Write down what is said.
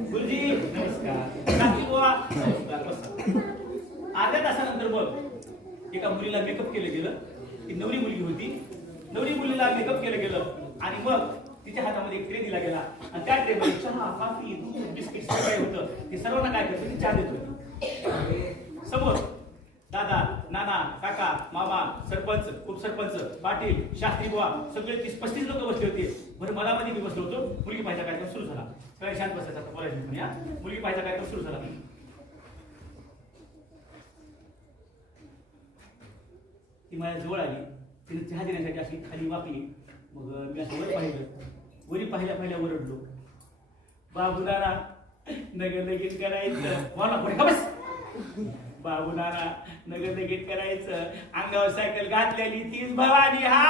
गुरुजी नमस्कार. काकी बुवा नमस्कार. बसा. अर्ध्या तासानंतर मग एका मुलीला मेकअप केलं गेलं. ती नवरी मुलगी होती. नवरी मुलीला मेकअप केलं गेलं आणि मग तिच्या हातामध्ये एक ट्रे दिला गेला आणि त्या ट्रेमध्ये चहा, कॉफी, दूध, बिस्किट सगळं काही होतं. ते सर्वांना काय करते, ती चहा देत होती. समोर दादा, नाना, काका, मामा, सरपंच, उपसरपंच, पाटील, शास्त्री बुवा सगळे 30-35 लोक बसले होते. बरं मला मध्ये मी बसलो होतो. मुलगी पाहायचा कार्यक्रम सुरू झाला. काय शांत बसायचा बोलायचं पण या. मुलगी पाहायचा कार्यक्रम सुरू झाला. ती माझ्या जवळ आली. तिने चहा देण्यासाठी अशी खाली वाकली. मग मी असं वर पाहिलं. वरी पाहिल्या ओरडलो, बाबू नाना नगर लगीन करायचं. मला पुढे का बस. बाबू नाना नगर लगीन करायचं. अंगावर सायकल घातलेली तीच भवानी. हा